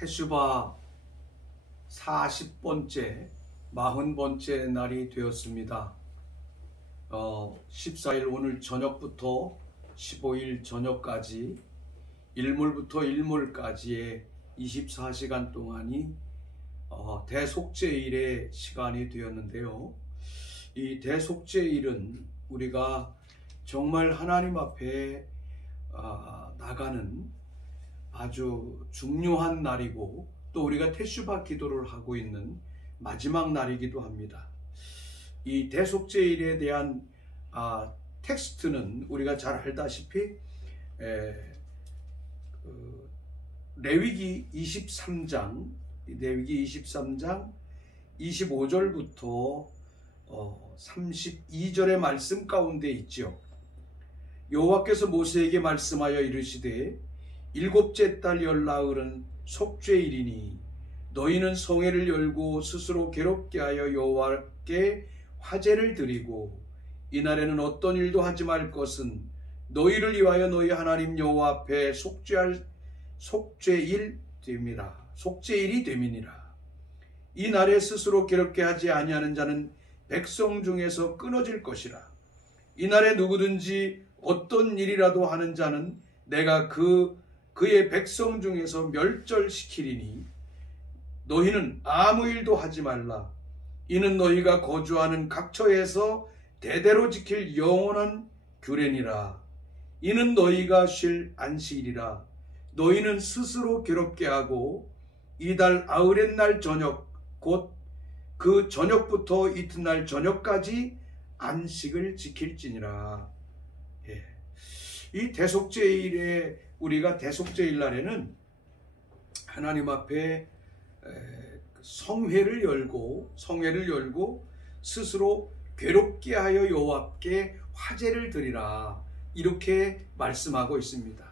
테슈바 40번째, 40번째 날이 되었습니다. 14일 오늘 저녁부터 15일 저녁까지 일몰부터 일몰까지의 24시간 동안이 대속죄일의 시간이 되었는데요. 이 대속죄일은 우리가 정말 하나님 앞에 나가는 아주 중요한 날이고, 또 우리가 테슈바 기도를 하고 있는 마지막 날이기도 합니다. 이 대속죄일에 대한 텍스트는 우리가 잘 알다시피 레위기 23장 25절부터 32절의 말씀 가운데 있죠. 여호와께서 모세에게 말씀하여 이르시되 일곱째 달 열나흘은 속죄일이니 너희는 성회를 열고 스스로 괴롭게 하여 여호와께 화제를 드리고 이날에는 어떤 일도 하지 말 것은 너희를 위하여 너희 하나님 여호와 앞에 속죄일이 됨이니라. 이 날에 스스로 괴롭게 하지 아니하는 자는 백성 중에서 끊어질 것이라. 이 날에 누구든지 어떤 일이라도 하는 자는 내가 그의 백성 중에서 멸절시키리니 너희는 아무 일도 하지 말라. 이는 너희가 거주하는 각처에서 대대로 지킬 영원한 규례니라. 이는 너희가 쉴 안식일이라. 너희는 스스로 괴롭게 하고 이달 아흐렛날 저녁 곧 그 저녁부터 이튿날 저녁까지 안식을 지킬지니라. 이 대속죄일에 우리가 대속죄일 날에는 하나님 앞에 성회를 열고 스스로 괴롭게 하여 여호와께 화제를 드리라, 이렇게 말씀하고 있습니다.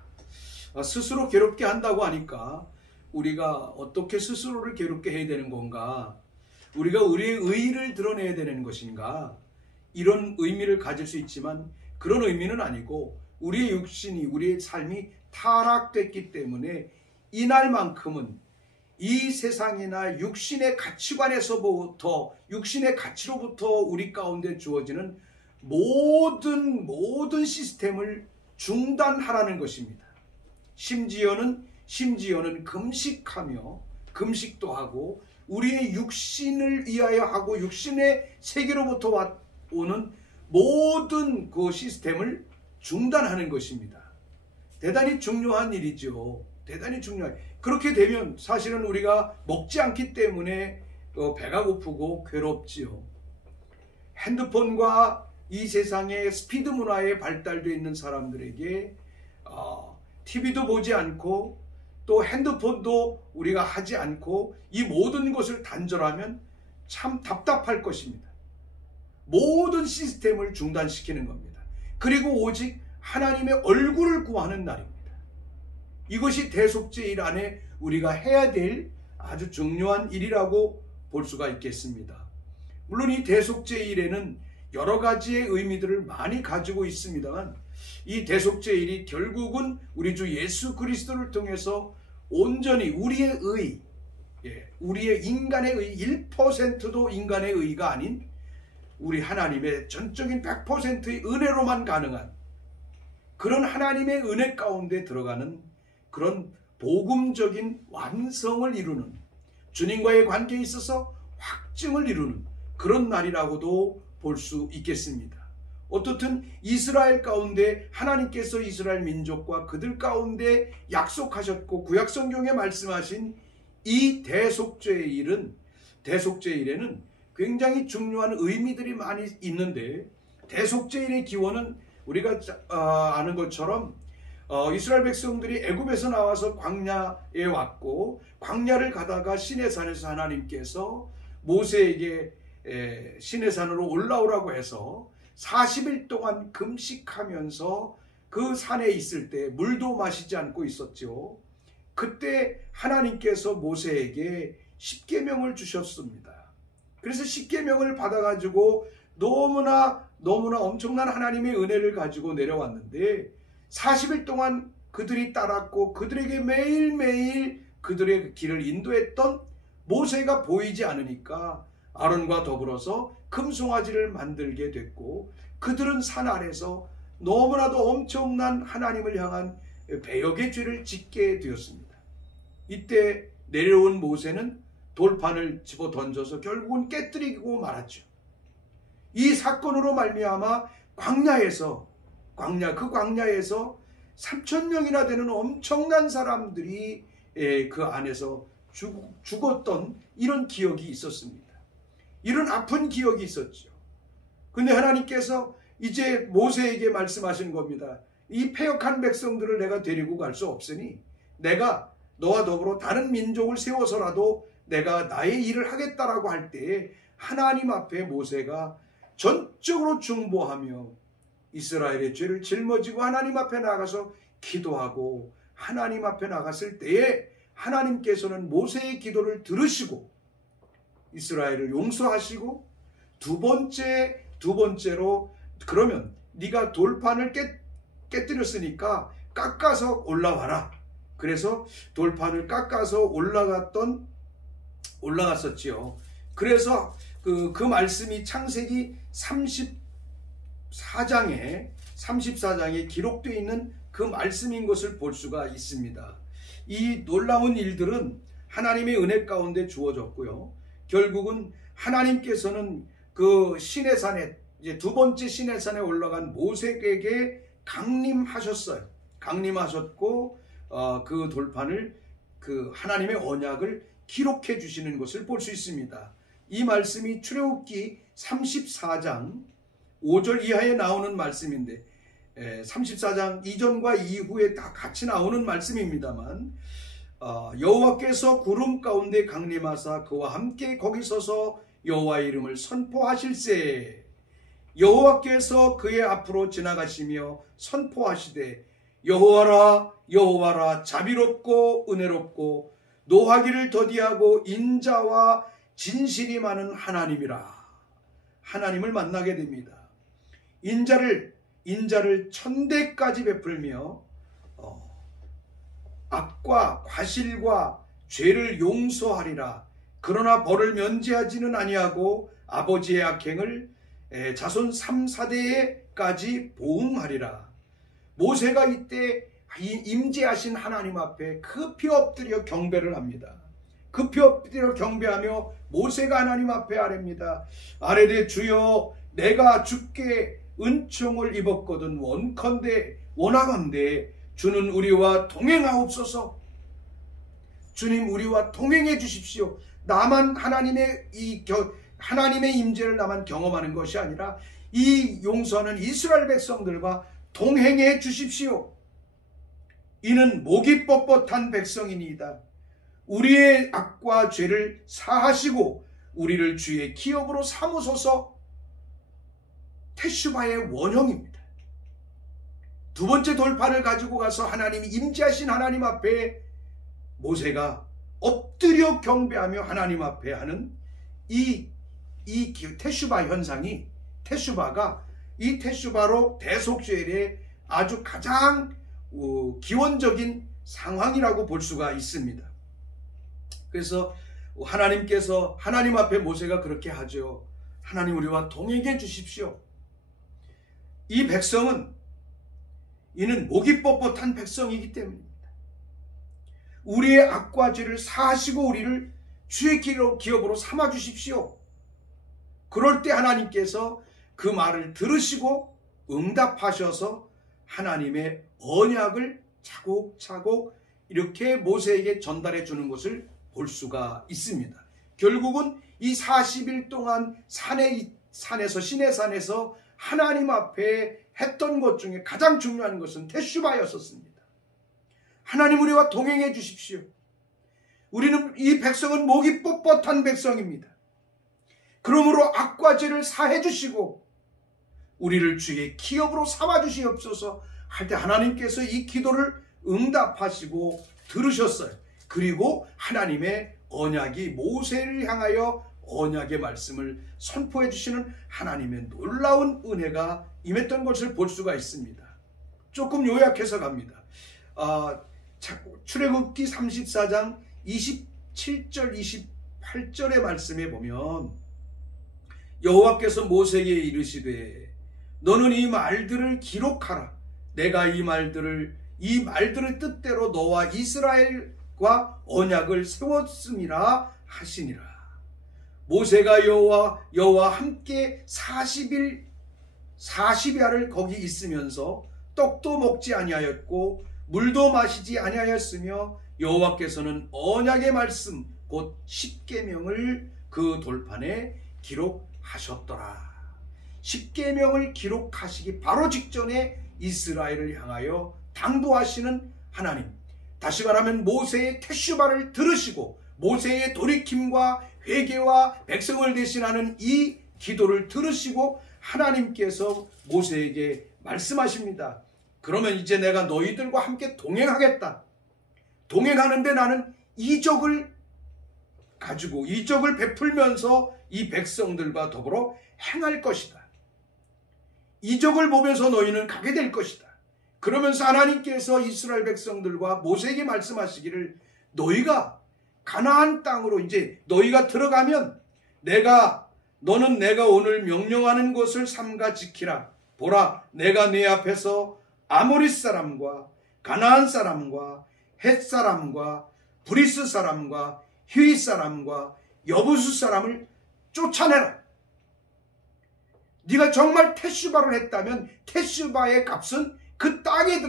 스스로 괴롭게 한다고 하니까 우리가 어떻게 스스로를 괴롭게 해야 되는 건가, 우리가 우리의 의의를 드러내야 되는 것인가, 이런 의미를 가질 수 있지만 그런 의미는 아니고, 우리의 육신이, 우리의 삶이 타락됐기 때문에 이날만큼은 이 세상이나 육신의 가치관에서부터, 육신의 가치로부터 우리 가운데 주어지는 모든 시스템을 중단하라는 것입니다. 심지어는 금식도 하고 우리의 육신을 위하여 하고 육신의 세계로부터 오는 모든 그 시스템을 중단하는 것입니다. 대단히 중요한 일이죠. 대단히 중요한. 그렇게 되면 사실은 우리가 먹지 않기 때문에 배가 고프고 괴롭지요. 핸드폰과 이 세상의 스피드 문화에 발달되어 있는 사람들에게 TV도 보지 않고 또 핸드폰도 우리가 하지 않고 이 모든 것을 단절하면 참 답답할 것입니다. 모든 시스템을 중단시키는 겁니다. 그리고 오직 하나님의 얼굴을 구하는 날입니다. 이것이 대속죄일 안에 우리가 해야 될 아주 중요한 일이라고 볼 수가 있겠습니다. 물론 이 대속죄일에는 여러 가지의 의미들을 많이 가지고 있습니다만, 이 대속죄일이 결국은 우리 주 예수 그리스도를 통해서 온전히 우리의 의, 우리의 인간의 의, 1%도 인간의 의가 아닌 우리 하나님의 전적인 100%의 은혜로만 가능한 그런 하나님의 은혜 가운데 들어가는 그런 복음적인 완성을 이루는, 주님과의 관계에 있어서 확증을 이루는 그런 날이라고도 볼 수 있겠습니다. 어떻든 이스라엘 가운데 하나님께서 이스라엘 민족과 그들 가운데 약속하셨고 구약성경에 말씀하신 이 대속죄일에는 굉장히 중요한 의미들이 많이 있는데, 대속죄일의 기원은 우리가 아는 것처럼 이스라엘 백성들이 애굽에서 나와서 광야에 왔고, 광야를 가다가 시내산에서 하나님께서 모세에게 시내산으로 올라오라고 해서 40일 동안 금식하면서 그 산에 있을 때 물도 마시지 않고 있었죠. 그때 하나님께서 모세에게 십계명을 주셨습니다. 그래서 십계명을 받아가지고 너무나 엄청난 하나님의 은혜를 가지고 내려왔는데, 40일 동안 그들이 따랐고 그들에게 매일매일 그들의 길을 인도했던 모세가 보이지 않으니까 아론과 더불어서 금송아지를 만들게 됐고, 그들은 산 아래서 너무나도 엄청난 하나님을 향한 배역의 죄를 짓게 되었습니다. 이때 내려온 모세는 돌판을 집어 던져서 결국은 깨뜨리고 말았죠. 이 사건으로 말미암아 광야에서 3,000명이나 되는 엄청난 사람들이 그 안에서 죽었던 이런 기억이 있었습니다. 이런 아픈 기억이 있었죠. 근데 하나님께서 이제 모세에게 말씀하신 겁니다. 이 패역한 백성들을 내가 데리고 갈 수 없으니 내가 너와 더불어 다른 민족을 세워서라도 내가 나의 일을 하겠다라고 할 때에 하나님 앞에 모세가 전적으로 중보하며 이스라엘의 죄를 짊어지고 하나님 앞에 나가서 기도하고 하나님 앞에 나갔을 때에 하나님께서는 모세의 기도를 들으시고 이스라엘을 용서하시고 두 번째로 그러면 네가 돌판을 깨뜨렸으니까 깎아서 올라와라. 그래서 돌판을 깎아서 올라갔었지요. 그래서 그 말씀이 창세기 34장에 기록되어 있는 그 말씀인 것을 볼 수가 있습니다. 이 놀라운 일들은 하나님의 은혜 가운데 주어졌고요. 결국은 하나님께서는 그 시내산에 이제 두 번째 시내산에 올라간 모세에게 강림하셨어요. 강림하셨고 그 돌판을 그 하나님의 언약을 기록해 주시는 것을 볼 수 있습니다. 이 말씀이 출애굽기 34장 5절 이하에 나오는 말씀인데 34장 이전과 이후에 다 같이 나오는 말씀입니다만 여호와께서 구름 가운데 강림하사 그와 함께 거기 서서 여호와의 이름을 선포하실세 여호와께서 그의 앞으로 지나가시며 선포하시되 여호와라 여호와라 자비롭고 은혜롭고 노하기를 더디하고 인자와 진실이 많은 하나님이라. 하나님을 만나게 됩니다. 인자를 천대까지 베풀며 악과 과실과 죄를 용서하리라. 그러나 벌을 면제하지는 아니하고 아버지의 악행을 자손 3, 4대에까지 보응하리라. 모세가 이때 임재하신 하나님 앞에 급히 엎드려 경배를 합니다. 급히 엎드려 경배하며 모세가 하나님 앞에 아뢰입니다. 아뢰되 주여 내가 주께 은총을 입었거든 원하건대 주는 우리와 동행하옵소서. 주님 우리와 동행해 주십시오. 나만 하나님의 임재를 나만 경험하는 것이 아니라 이 용서하는 이스라엘 백성들과 동행해 주십시오. 이는 목이 뻣뻣한 백성이니이다. 우리의 악과 죄를 사하시고 우리를 주의 기업으로 삼으소서. 테슈바의 원형입니다. 두 번째 돌판을 가지고 가서 하나님이 임재하신 하나님 앞에 모세가 엎드려 경배하며 하나님 앞에 하는 이 테슈바 현상이 이 테슈바로 대속죄의 아주 가장 기원적인 상황이라고 볼 수가 있습니다. 그래서 하나님께서 하나님 앞에 모세가 그렇게 하죠. 하나님 우리와 동행해 주십시오. 이 백성은 이는 목이 뻣뻣한 백성이기 때문입니다. 우리의 악과 죄를 사하시고 우리를 주의 기업으로 삼아 주십시오. 그럴 때 하나님께서 그 말을 들으시고 응답하셔서 하나님의 언약을 차곡차곡 이렇게 모세에게 전달해 주는 것을 볼 수가 있습니다. 결국은 이 40일 동안 산에서 시내산에서 하나님 앞에 했던 것 중에 가장 중요한 것은 테슈바였었습니다. 하나님 우리와 동행해 주십시오. 이 백성은 목이 뻣뻣한 백성입니다. 그러므로 악과 죄를 사해 주시고 우리를 주의 기업으로 삼아 주시옵소서 할 때 하나님께서 이 기도를 응답하시고 들으셨어요. 그리고 하나님의 언약이 모세를 향하여 언약의 말씀을 선포해 주시는 하나님의 놀라운 은혜가 임했던 것을 볼 수가 있습니다. 조금 요약해서 갑니다. 출애굽기 34장 27절 28절의 말씀에 보면 여호와께서 모세에게 이르시되 너는 이 말들을 기록하라. 내가 이 말들의 뜻대로 너와 이스라엘과 언약을 세웠음이라 하시니라. 모세가 여호와 함께 40야를 거기 있으면서 떡도 먹지 아니하였고 물도 마시지 아니하였으며 여호와께서는 언약의 말씀 곧 십계명을 그 돌판에 기록하셨더라. 십계명을 기록하시기 바로 직전에 이스라엘을 향하여 당부하시는 하나님, 다시 말하면 모세의 테슈바를 들으시고 모세의 돌이킴과 회개와 백성을 대신하는 이 기도를 들으시고 하나님께서 모세에게 말씀하십니다. 그러면 이제 내가 너희들과 함께 동행하겠다. 동행하는데 나는 이적을 가지고 이적을 베풀면서 이 백성들과 더불어 행할 것이다. 이적을 보면서 너희는 가게 될 것이다. 그러면서 하나님께서 이스라엘 백성들과 모세에게 말씀하시기를 너희가 가나안 땅으로 이제 너희가 들어가면 너는 내가 오늘 명령하는 것을 삼가 지키라. 보라, 내가 네 앞에서 아모리 사람과 가나안 사람과 헷 사람과 브리스 사람과 히위 사람과 여부수 사람을 쫓아내라. 네가 정말 테슈바를 했다면 테슈바의 값은 그 땅에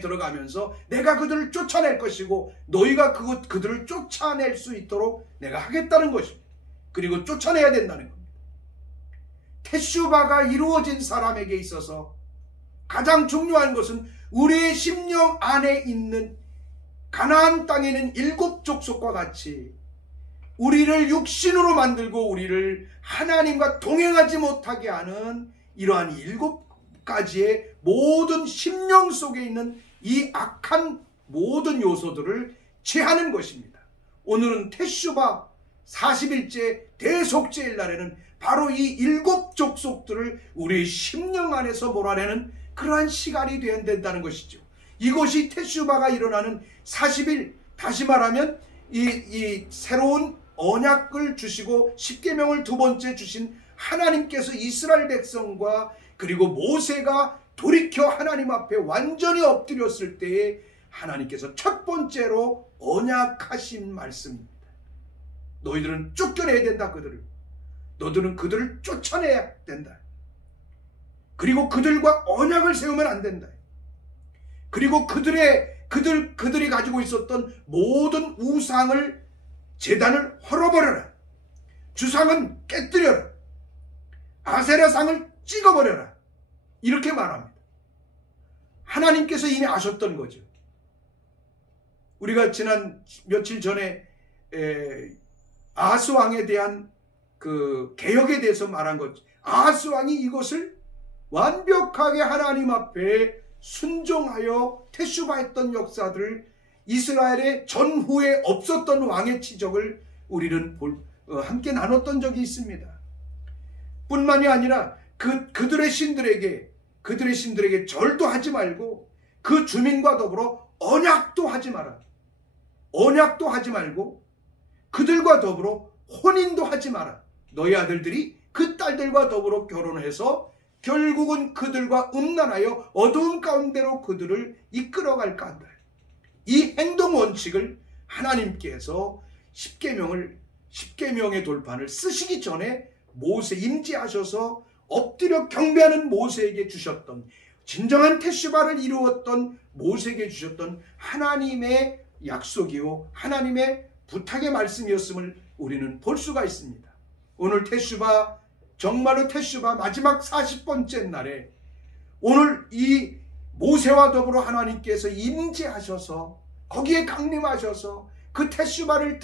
들어가면서 내가 그들을 쫓아낼 것이고 너희가 그들을 쫓아낼 수 있도록 내가 하겠다는 것입니다. 그리고 쫓아내야 된다는 겁니다. 테슈바가 이루어진 사람에게 있어서 가장 중요한 것은 우리의 심령 안에 있는 가나안 땅에 있는 7 족속과 같이 우리를 육신으로 만들고 우리를 하나님과 동행하지 못하게 하는 이러한 7가지의 모든 심령 속에 있는 이 악한 모든 요소들을 제하는 것입니다. 오늘은 테슈바 40일째 대속죄일 날에는 바로 이 7 족속들을 우리 심령 안에서 몰아내는 그러한 시간이 되어야 된다는 것이죠. 이것이 테슈바가 일어나는 40일, 다시 말하면 이 새로운 언약을 주시고 십계명을 2번째 주신 하나님께서 이스라엘 백성과 그리고 모세가 돌이켜 하나님 앞에 완전히 엎드렸을 때에 하나님께서 첫 번째로 언약하신 말씀입니다. 너희들은 쫓겨내야 된다. 너희들은 그들을 쫓아내야 된다. 그리고 그들과 언약을 세우면 안 된다. 그리고 그들이 가지고 있었던 모든 우상을 제단을 헐어버려라. 주상은 깨뜨려라. 아세라상을 찍어버려라. 이렇게 말합니다. 하나님께서 이미 아셨던 거죠. 우리가 지난 며칠 전에 아하스 왕에 대한 그 개혁에 대해서 말한 것, 아하스 왕이 이것을 완벽하게 하나님 앞에 순종하여 테슈바했던 역사들을 이스라엘의 전후에 없었던 왕의 치적을 우리는 함께 나눴던 적이 있습니다. 뿐만이 아니라 그들의 신들에게 절도 하지 말고 그 주민과 더불어 언약도 하지 마라. 언약도 하지 말고 그들과 더불어 혼인도 하지 마라. 너희 아들들이 그 딸들과 더불어 결혼해서 결국은 그들과 음란하여 어두운 가운데로 그들을 이끌어갈까 한다. 이 행동 원칙을 하나님께서 십계명의 돌판을 쓰시기 전에 모세 임재하셔서 엎드려 경배하는 모세에게 주셨던, 진정한 테슈바를 이루었던 모세에게 주셨던 하나님의 약속이요 하나님의 부탁의 말씀이었음을 우리는 볼 수가 있습니다. 오늘 정말로 테슈바 마지막 40번째 날에 오늘 이 모세와 더불어 하나님께서 임재하셔서 거기에 강림하셔서 그 테슈바를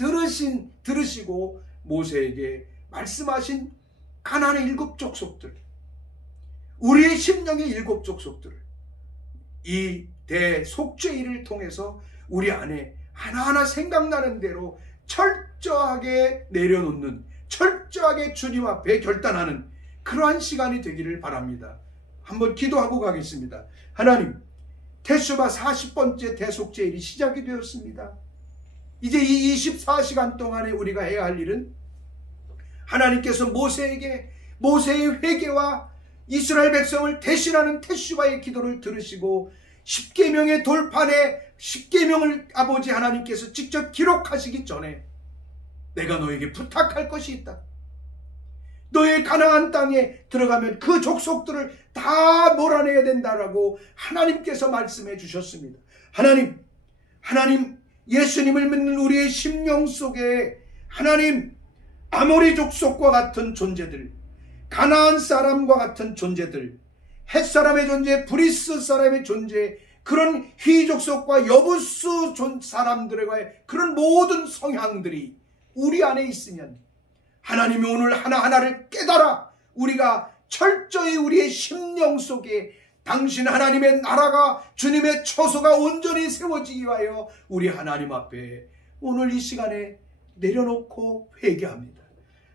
들으시고 모세에게 말씀하신 가나안의 7 족속들, 우리의 심령의 7 족속들, 이 대속죄일을 통해서 우리 안에 하나하나 생각나는 대로 철저하게 내려놓는, 철저하게 주님 앞에 결단하는 그러한 시간이 되기를 바랍니다. 한번 기도하고 가겠습니다. 하나님, 테슈바 40번째 대속죄일이 시작이 되었습니다. 이제 이 24시간 동안에 우리가 해야 할 일은 하나님께서 모세에게 모세의 회개와 이스라엘 백성을 대신하는 테슈바의 기도를 들으시고 10계명의 돌판에 10계명을 아버지 하나님께서 직접 기록하시기 전에 내가 너에게 부탁할 것이 있다. 너의 가나안 땅에 들어가면 그 족속들을 다 몰아내야 된다라고 하나님께서 말씀해 주셨습니다. 하나님 예수님을 믿는 우리의 심령 속에 하나님 아모리 족속과 같은 존재들, 가나안 사람과 같은 존재들, 헷 사람의 존재, 브리스 사람의 존재, 그런 휘족속과 여부수 사람들과의 그런 모든 성향들이 우리 안에 있으면 하나님이 오늘 하나하나를 깨달아 우리가 철저히 우리의 심령 속에 당신 하나님의 나라가 주님의 처소가 온전히 세워지기 위하여 우리 하나님 앞에 오늘 이 시간에 내려놓고 회개합니다.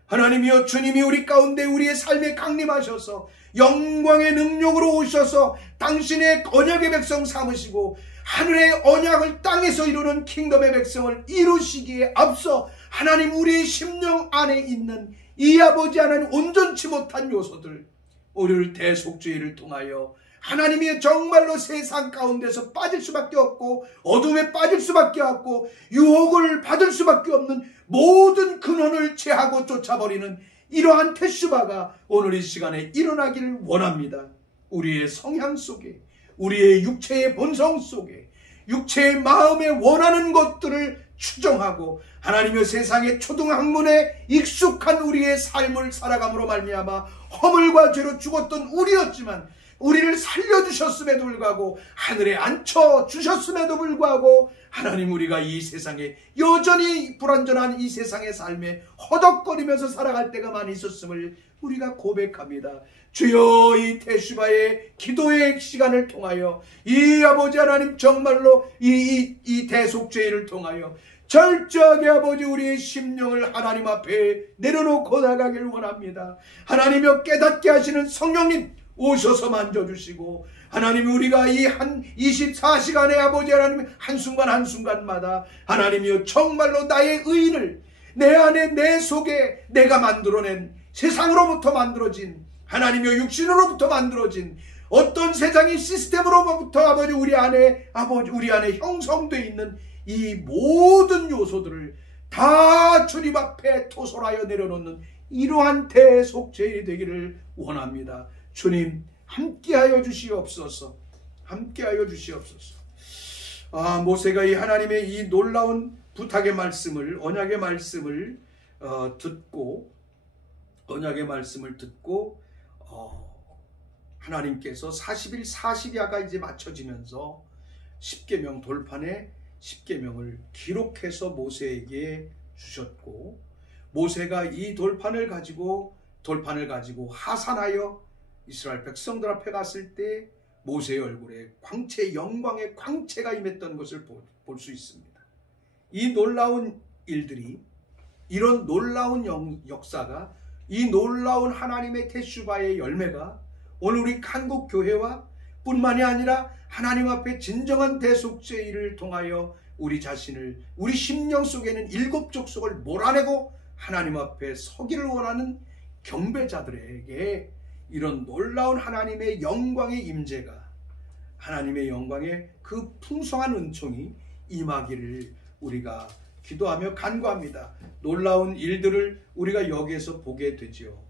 하나님이여, 주님이 우리 가운데 우리의 삶에 강림하셔서 영광의 능력으로 오셔서 당신의 언약의 백성 삼으시고 하늘의 언약을 땅에서 이루는 킹덤의 백성을 이루시기에 앞서 하나님 우리의 심령 안에 있는 이 아버지 하나님 온전치 못한 요소들, 우리를 대속죄를 통하여 하나님이 정말로 세상 가운데서 빠질 수밖에 없고 어둠에 빠질 수밖에 없고 유혹을 받을 수밖에 없는 모든 근원을 제하고 쫓아버리는 이러한 테슈바가 오늘 이 시간에 일어나기를 원합니다. 우리의 성향 속에, 우리의 육체의 본성 속에, 육체의 마음에 원하는 것들을 추정하고 하나님의 세상의 초등학문에 익숙한 우리의 삶을 살아감으로 말미암아 허물과 죄로 죽었던 우리였지만 우리를 살려주셨음에도 불구하고 하늘에 앉혀주셨음에도 불구하고 하나님, 우리가 이 세상에 여전히 불완전한 이 세상의 삶에 허덕거리면서 살아갈 때가 많이 있었음을 우리가 고백합니다. 주여, 이 테슈바의 기도의 시간을 통하여 이 아버지 하나님 정말로 이 대속죄를 통하여 철저하게 아버지 우리의 심령을 하나님 앞에 내려놓고 나가길 원합니다. 하나님여, 깨닫게 하시는 성령님 오셔서 만져주시고 하나님, 우리가 이 한 24시간의 아버지 하나님 한순간 한순간마다 하나님이여 정말로 나의 의인을 내 안에 내 속에 내가 만들어낸 세상으로부터 만들어진 하나님이여 육신으로부터 만들어진 어떤 세상의 시스템으로부터 아버지 우리 안에 형성되어 있는 이 모든 요소들을 다 주님 앞에 토설하여 내려놓는 이러한 대속죄일이 되기를 원합니다. 주님, 함께하여 주시옵소서. 함께하여 주시옵소서. 모세가 이 하나님의 이 놀라운 부탁의 말씀을, 언약의 말씀을 듣고 하나님께서 40일 40야가 이제 맞춰지면서 10계명 돌판에 10계명을 기록해서 모세에게 주셨고, 모세가 이 돌판을 가지고 하산하여 이스라엘 백성들 앞에 갔을 때 모세의 얼굴에 영광의 광채가 임했던 것을 볼 수 있습니다. 이 놀라운 일들이, 이런 놀라운 역사가, 이 놀라운 하나님의 테슈바의 열매가 오늘 우리 한국교회와 뿐만이 아니라 하나님 앞에 진정한 대속죄를 통하여 우리 자신을, 우리 심령 속에는 7 족속을 몰아내고 하나님 앞에 서기를 원하는 경배자들에게 이런 놀라운 하나님의 영광의 임재가, 하나님의 영광의 그 풍성한 은총이 임하기를 우리가 기도하며 간구합니다. 놀라운 일들을 우리가 여기에서 보게 되죠.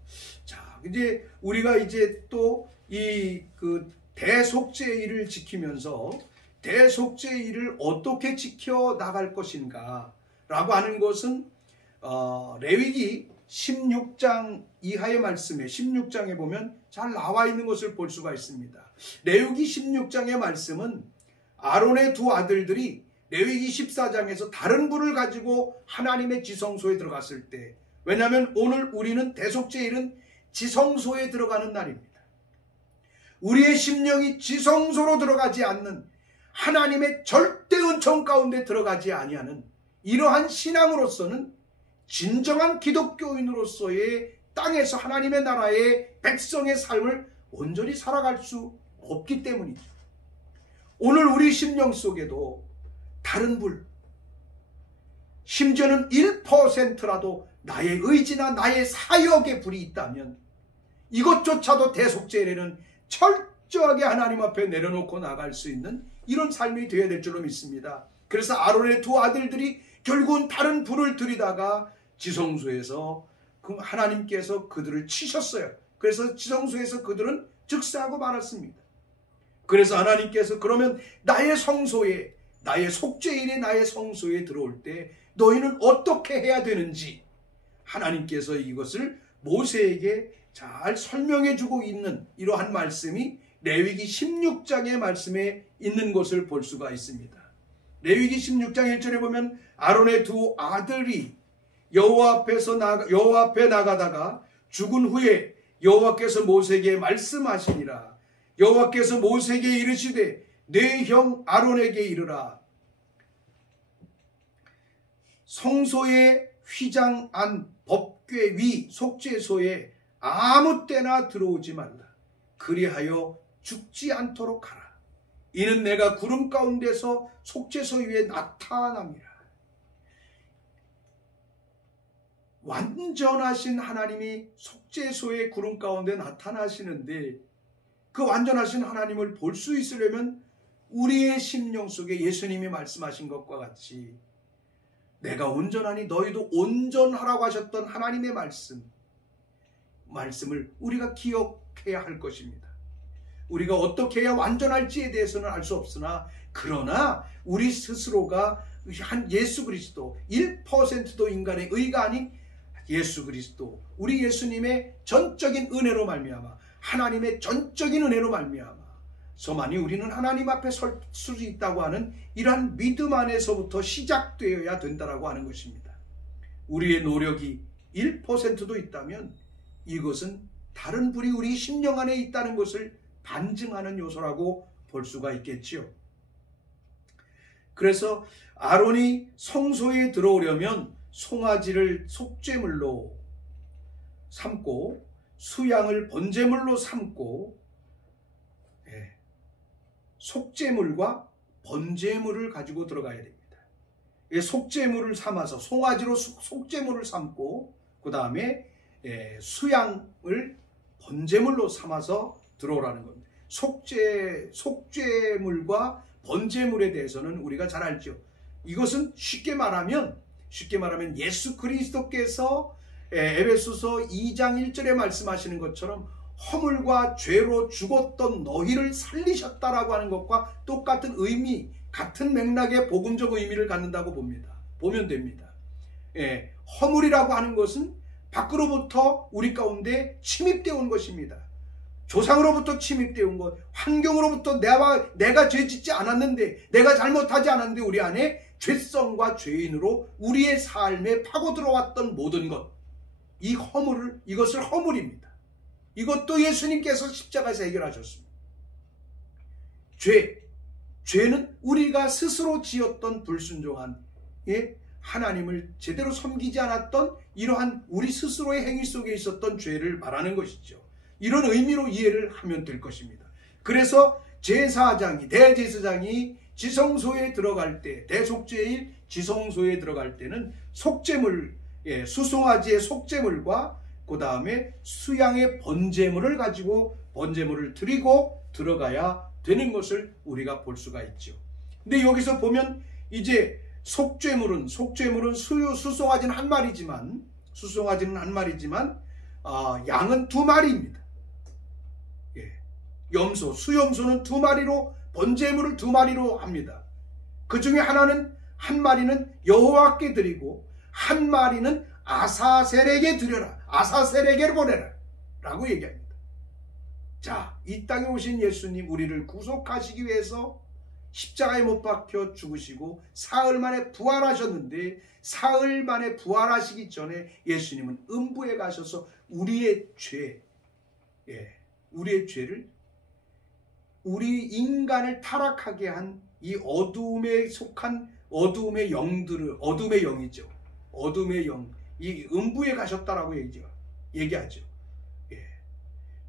자, 이제 우리가 이제 또 이 대속죄일을 지키면서 대속죄일을 어떻게 지켜 나갈 것인가 라고 하는 것은 레위기 16장 이하의 말씀에 16장에 보면 잘 나와 있는 것을 볼 수가 있습니다. 레위기 16장의 말씀은 아론의 2 아들들이 레위기 14장에서 다른 불을 가지고 하나님의 지성소에 들어갔을 때, 왜냐하면 오늘 우리는 대속죄일은 지성소에 들어가는 날입니다. 우리의 심령이 지성소로 들어가지 않는, 하나님의 절대 은총 가운데 들어가지 아니하는 이러한 신앙으로서는 진정한 기독교인으로서의 땅에서 하나님의 나라의 백성의 삶을 온전히 살아갈 수 없기 때문이죠. 오늘 우리 심령 속에도 다른 불, 심지어는 1%라도 나의 의지나 나의 사역에 불이 있다면 이것조차도 대속죄에는 철저하게 하나님 앞에 내려놓고 나갈 수 있는 이런 삶이 되어야 될 줄로 믿습니다. 그래서 아론의 두 아들들이 결국은 다른 불을 들이다가 지성소에서 하나님께서 그들을 치셨어요. 그래서 지성소에서 그들은 즉사하고 말았습니다. 그래서 하나님께서 그러면 나의 성소에, 나의 속죄일에 나의 성소에 들어올 때 너희는 어떻게 해야 되는지 하나님께서 이것을 모세에게 잘 설명해 주고 있는 이러한 말씀이 레위기 16장의 말씀에 있는 것을 볼 수가 있습니다. 레위기 16장 1절에 보면 아론의 두 아들이 여호와 앞에 나가다가 죽은 후에 여호와께서 모세에게 말씀하시니라. 여호와께서 모세에게 이르시되 내 형 아론에게 이르라. 성소의 휘장 안 법궤 위 속죄소에 아무 때나 들어오지 말라. 그리하여 죽지 않도록 하라. 이는 내가 구름 가운데서 속죄소 위에 나타남이라. 완전하신 하나님이 속죄소의 구름 가운데 나타나시는데 그 완전하신 하나님을 볼 수 있으려면 우리의 심령 속에 예수님이 말씀하신 것과 같이 내가 온전하니 너희도 온전하라고 하셨던 하나님의 말씀을 우리가 기억해야 할 것입니다. 우리가 어떻게 해야 완전할지에 대해서는 알 수 없으나 그러나 우리 스스로가 한 예수 그리스도 1%도 인간의 의가 아닌 예수 그리스도 우리 예수님의 전적인 은혜로 말미암아 하나님의 전적인 은혜로 말미암아 서만이 우리는 하나님 앞에 설 수 있다고 하는 이러한 믿음 안에서부터 시작되어야 된다라고 하는 것입니다. 우리의 노력이 1%도 있다면 이것은 다른 불이 우리 심령 안에 있다는 것을 반증하는 요소라고 볼 수가 있겠지요. 그래서 아론이 성소에 들어오려면 송아지를 속죄물로 삼고 수양을 번제물로 삼고 속죄물과 번제물을 가지고 들어가야 됩니다. 속죄물을 삼아서 송아지로 속죄물을 삼고 그 다음에 수양을 번제물로 삼아서 들어오라는 겁니다. 속죄물과 번제물에 대해서는 우리가 잘 알죠. 이것은 쉽게 말하면 예수 그리스도께서 에베소서 2장 1절에 말씀하시는 것처럼 허물과 죄로 죽었던 너희를 살리셨다라고 하는 것과 똑같은 의미, 같은 맥락의 복음적 의미를 갖는다고 보면 됩니다. 허물이라고 하는 것은 밖으로부터 우리 가운데 침입되어 온 것입니다. 조상으로부터 침입되어 온 것, 환경으로부터 내가 죄 짓지 않았는데, 내가 잘못하지 않았는데 우리 안에 죄성과 죄인으로 우리의 삶에 파고 들어왔던 모든 것, 이것을 허물입니다. 이것도 예수님께서 십자가에서 해결하셨습니다. 죄는 우리가 스스로 지었던 불순종한 하나님을 제대로 섬기지 않았던 이러한 우리 스스로의 행위 속에 있었던 죄를 말하는 것이죠. 이런 의미로 이해를 하면 될 것입니다. 그래서 대제사장이 지성소에 들어갈 때, 대속죄일 지성소에 들어갈 때는 속죄물, 수송아지의 속죄물과 그 다음에 수양의 번제물을 가지고 번제물을 드리고 들어가야 되는 것을 우리가 볼 수가 있죠. 근데 여기서 보면 이제 속죄물은 수송아지는 한 마리지만 양은 두 마리입니다. 수염소는 두 마리로 번제물을 두 마리로 합니다. 그 중에 한 마리는 여호와께 드리고 한 마리는 아사셀에게 드려라. 아사셀에게 보내라. 라고 얘기합니다. 자, 이 땅에 오신 예수님 우리를 구속하시기 위해서 십자가에 못 박혀 죽으시고 사흘 만에 부활하셨는데 사흘 만에 부활하시기 전에 예수님은 음부에 가셔서 우리의 죄를 우리 인간을 타락하게 한 이 어두움에 속한 어두움의 영이죠. 어둠의 영, 이 음부에 가셨다라고 얘기하죠.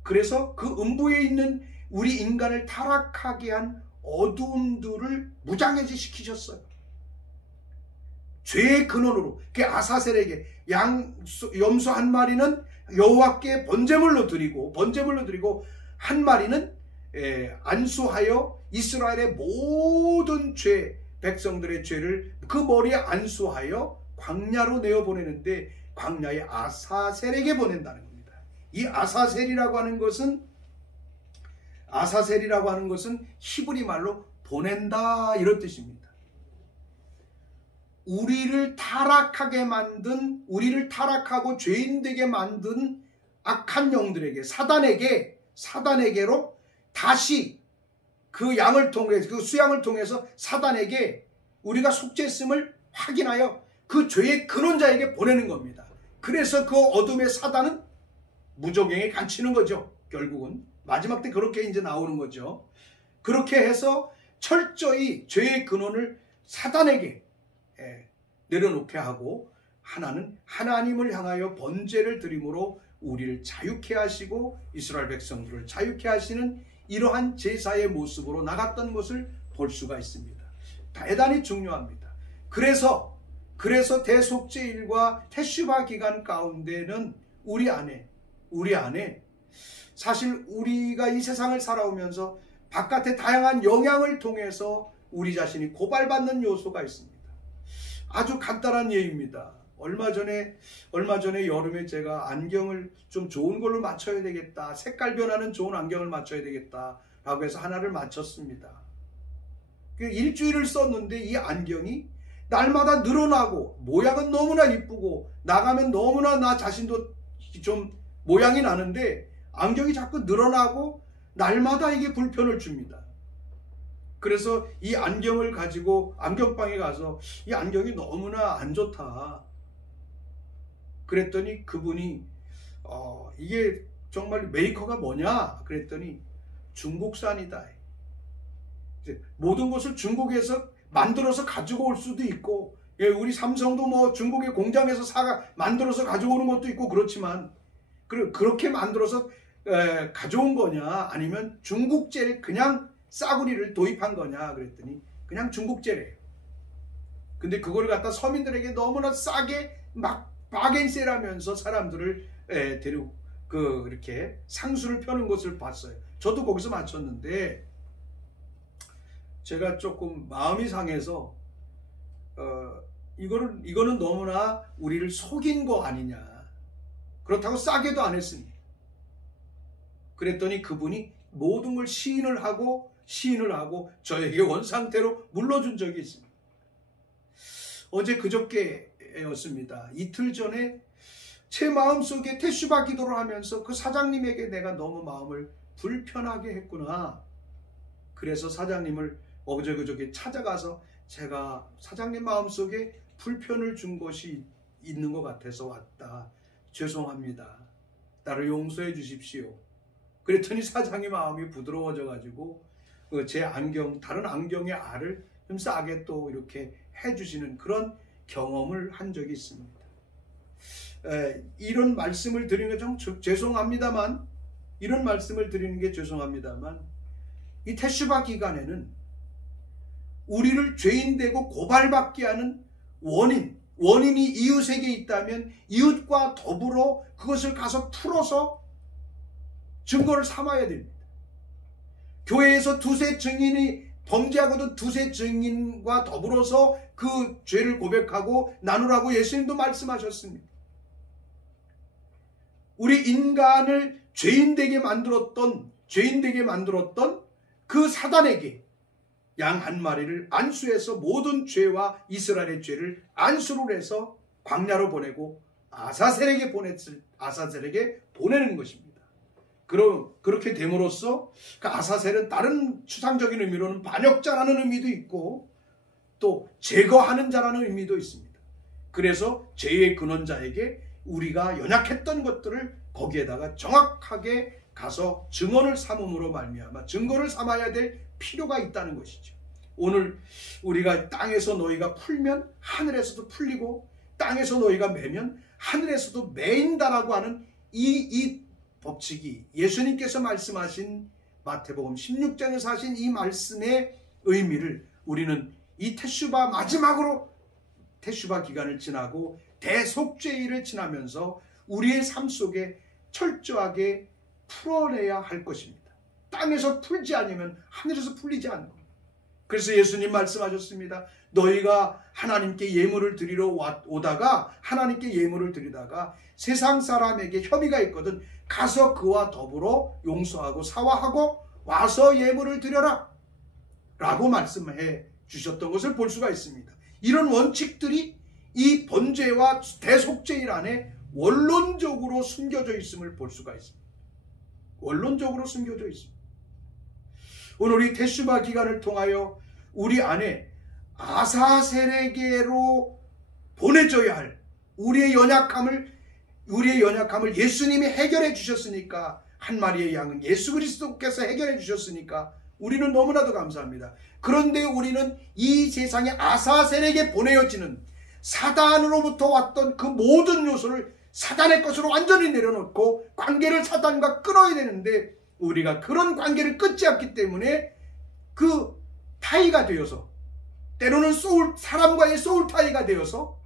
그래서 그 음부에 있는 우리 인간을 타락하게 한 어두움들을 무장해제 시키셨어요. 죄의 근원으로 그 아사셀에게 염소 한 마리는 여호와께 번제물로 드리고 한 마리는 안수하여 이스라엘의 모든 죄, 백성들의 죄를 그 머리에 안수하여 광야로 내어보내는데 광야의 아사셀에게 보낸다는 겁니다. 이 아사셀이라고 하는 것은 히브리 말로 보낸다 이런 뜻입니다. 우리를 타락하고 죄인 되게 만든 악한 영들에게 사단에게로 다시 그 수양을 통해서 사단에게 우리가 속죄했음을 확인하여 그 죄의 근원자에게 보내는 겁니다. 그래서 그 어둠의 사단은 무적행에 갇히는 거죠. 결국은 마지막 때 그렇게 이제 나오는 거죠. 그렇게 해서 철저히 죄의 근원을 사단에게 내려놓게 하고 하나는 하나님을 향하여 번제를 드림으로 우리를 자유케 하시고 이스라엘 백성들을 자유케 하시는 이러한 제사의 모습으로 나갔던 것을 볼 수가 있습니다. 대단히 중요합니다. 그래서 대속죄일과 테슈바 기간 가운데는 우리 안에 사실 우리가 이 세상을 살아오면서 바깥의 다양한 영향을 통해서 우리 자신이 고발받는 요소가 있습니다. 아주 간단한 예입니다. 얼마 전에 여름에 제가 안경을 좀 좋은 걸로 맞춰야 되겠다. 색깔 변하는 좋은 안경을 맞춰야 되겠다. 라고 해서 하나를 맞췄습니다. 일주일을 썼는데 이 안경이 날마다 늘어나고 모양은 너무나 이쁘고 나가면 너무나 나 자신도 좀 모양이 나는데 안경이 자꾸 늘어나고 날마다 이게 불편을 줍니다. 그래서 이 안경을 가지고 안경방에 가서 이 안경이 너무나 안 좋다. 그랬더니 그분이 이게 정말 메이커가 뭐냐? 그랬더니 중국산이다. 모든 것을 중국에서 만들어서 가지고 올 수도 있고, 우리 삼성도 뭐 중국의 공장에서 만들어서 가져오는 것도 있고 그렇지만 그렇게 만들어서 가져온 거냐 아니면 중국제를 그냥 싸구리를 도입한 거냐 그랬더니 그냥 중국제래요. 근데 그걸 갖다 서민들에게 너무나 싸게 막 바겐세라면서 사람들을 이렇게 상수를 펴는 것을 봤어요. 저도 거기서 맞췄는데 제가 조금 마음이 상해서 이거는 너무나 우리를 속인 거 아니냐. 그렇다고 싸게도 안 했으니. 그랬더니 그분이 모든 걸 시인을 하고 저에게 원상태로 물려준 적이 있습니다. 어제 그저께였습니다. 이틀 전에 제 마음속에 테슈바 기도를 하면서 그 사장님에게 내가 너무 마음을 불편하게 했구나. 그래서 사장님을 어제 그저께 찾아가서 제가 사장님 마음속에 불편을 준 것이 있는 것 같아서 왔다. 죄송합니다. 나를 용서해 주십시오. 그랬더니 사장님 마음이 부드러워져 가지고 제 다른 안경의 알을 좀 싸게 또 이렇게 해주시는 그런 경험을 한 적이 있습니다. 이런 말씀을 드리는 게 좀 죄송합니다만 이 테슈바 기간에는 우리를 죄인되고 고발받게 하는 원인이 이웃에게 있다면 이웃과 더불어 그것을 가서 풀어서 증거를 삼아야 됩니다. 교회에서 두세 증인이 범죄하고도 두세 증인과 더불어서 그 죄를 고백하고 나누라고 예수님도 말씀하셨습니다. 우리 인간을 죄인되게 만들었던 그 사단에게 양 한 마리를 안수해서 모든 죄와 이스라엘의 죄를 안수를 해서 광야로 보내고 아사셀에게 보내는 것입니다. 그렇게 됨으로써 그 아사셀은 다른 추상적인 의미로는 반역자라는 의미도 있고 또 제거하는 자라는 의미도 있습니다. 그래서 죄의 근원자에게 우리가 연약했던 것들을 거기에다가 정확하게 가서 증언을 삼음으로 말미암아 증거를 삼아야 될 필요가 있다는 것이죠. 오늘 우리가 땅에서 너희가 풀면 하늘에서도 풀리고 땅에서 너희가 매면 하늘에서도 매인다라고 하는 이 법칙이 예수님께서 말씀하신 마태복음 16장에서 하신 이 말씀의 의미를 우리는 이 테슈바 마지막으로 테슈바 기간을 지나고 대속죄일을 지나면서 우리의 삶 속에 철저하게 풀어내야 할 것입니다. 땅에서 풀지 않으면 하늘에서 풀리지 않고. 그래서 예수님 말씀하셨습니다. 너희가 하나님께 예물을 드리러 오다가 하나님께 예물을 드리다가 세상 사람에게 혐의가 있거든 가서 그와 더불어 용서하고 사화하고 와서 예물을 드려라 라고 말씀해 주셨던 것을 볼 수가 있습니다. 이런 원칙들이 이 번제와 대속죄일 안에 원론적으로 숨겨져 있음을 볼 수가 있습니다. 원론적으로 숨겨져 있습니다. 오늘 이 테슈바 기간을 통하여 우리 안에 아사세레게로 보내줘야 할 우리의 연약함을 예수님이 해결해 주셨으니까, 한 마리의 양은 예수 그리스도께서 해결해 주셨으니까 우리는 너무나도 감사합니다. 그런데 우리는 이 세상에 아사셀에게 보내어지는 사단으로부터 왔던 그 모든 요소를 사단의 것으로 완전히 내려놓고 관계를 사단과 끊어야 되는데, 우리가 그런 관계를 끊지 않기 때문에 그 타이가 되어서, 때로는 사람과의 소울 타이가 되어서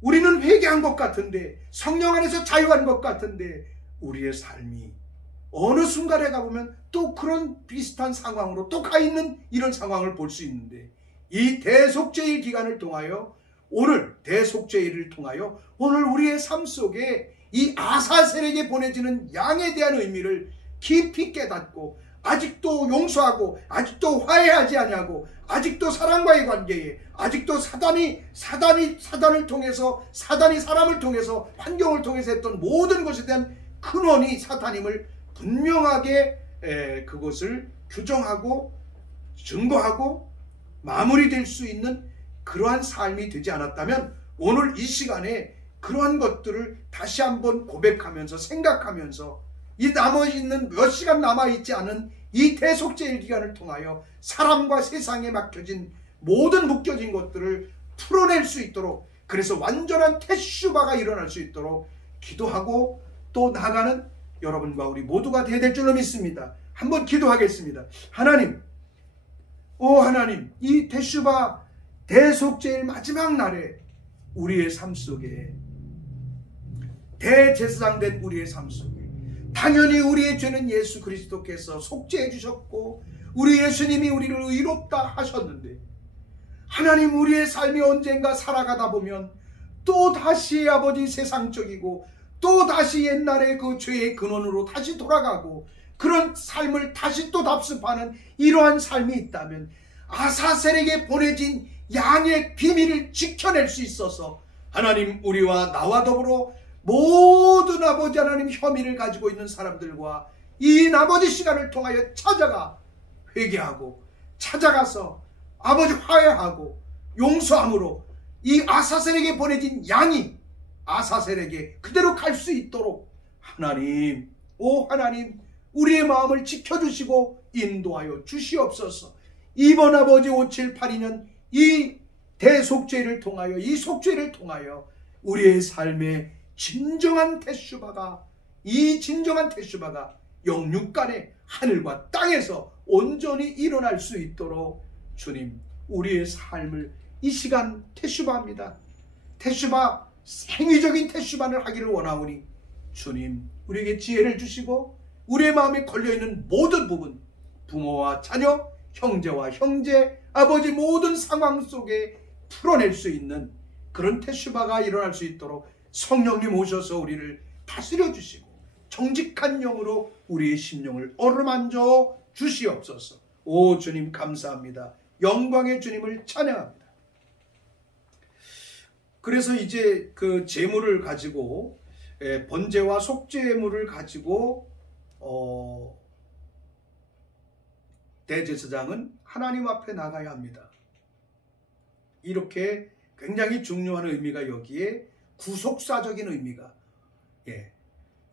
우리는 회개한 것 같은데, 성령 안에서 자유한 것 같은데, 우리의 삶이 어느 순간에 가보면 또 그런 비슷한 상황으로 또 가 있는 이런 상황을 볼 수 있는데, 이 대속죄일 기간을 통하여, 오늘 대속죄일을 통하여 오늘 우리의 삶 속에 이 아사셀에게 보내지는 양에 대한 의미를 깊이 깨닫고, 아직도 용서하고 아직도 화해하지 아니하고 아직도 사랑과의 관계에, 아직도 사단을 통해서, 사단이 사람을 통해서, 환경을 통해서 했던 모든 것에 대한 근원이 사탄임을 분명하게 그것을 규정하고 증거하고 마무리될 수 있는 그러한 삶이 되지 않았다면, 오늘 이 시간에 그러한 것들을 다시 한번 고백하면서 생각하면서 이 남아있는 몇 시간 남아있지 않은 이 대속죄일 기간을 통하여 사람과 세상에 막혀진 모든 묶여진 것들을 풀어낼 수 있도록, 그래서 완전한 테슈바가 일어날 수 있도록 기도하고 또 나아가는 여러분과 우리 모두가 되어야 될 줄로 믿습니다. 한번 기도하겠습니다. 하나님, 하나님, 이 테슈바 대속죄일 마지막 날에 우리의 삶 속에, 대제사장 된 우리의 삶 속에 당연히 우리의 죄는 예수 그리스도께서 속죄해 주셨고 우리 예수님이 우리를 의롭다 하셨는데, 하나님, 우리의 삶이 언젠가 살아가다 보면 또 다시 아버지 세상적이고 또 다시 옛날의 그 죄의 근원으로 다시 돌아가고 그런 삶을 다시 또 답습하는 이러한 삶이 있다면, 아사셀에게 보내진 양의 비밀을 지켜낼 수 있어서 하나님, 우리와 나와 더불어 모든 아버지 하나님 혐의를 가지고 있는 사람들과 이 나머지 시간을 통하여 찾아가 회개하고 찾아가서 아버지 화해하고 용서함으로 이 아사셀에게 보내진 양이 아사셀에게 그대로 갈 수 있도록 하나님, 하나님, 우리의 마음을 지켜주시고 인도하여 주시옵소서. 이번 아버지 5782년 이 대속죄를 통하여, 이 속죄를 통하여 우리의 삶에 진정한 테슈바가, 이 진정한 테슈바가 영육간에 하늘과 땅에서 온전히 일어날 수 있도록 주님, 우리의 삶을 이 시간 테슈바합니다. 테슈바, 행위적인 테슈바를 하기를 원하오니 주님, 우리에게 지혜를 주시고 우리의 마음에 걸려있는 모든 부분, 부모와 자녀, 형제와 형제, 아버지 모든 상황 속에 풀어낼 수 있는 그런 테슈바가 일어날 수 있도록 성령님 오셔서 우리를 다스려 주시고 정직한 영으로 우리의 심령을 어루만져 주시옵소서. 오 주님, 감사합니다. 영광의 주님을 찬양합니다. 그래서 이제 그 제물을 가지고, 번제와 속죄물을 가지고 대제사장은 하나님 앞에 나가야 합니다. 이렇게 굉장히 중요한 의미가 여기에 구속사적인 의미가,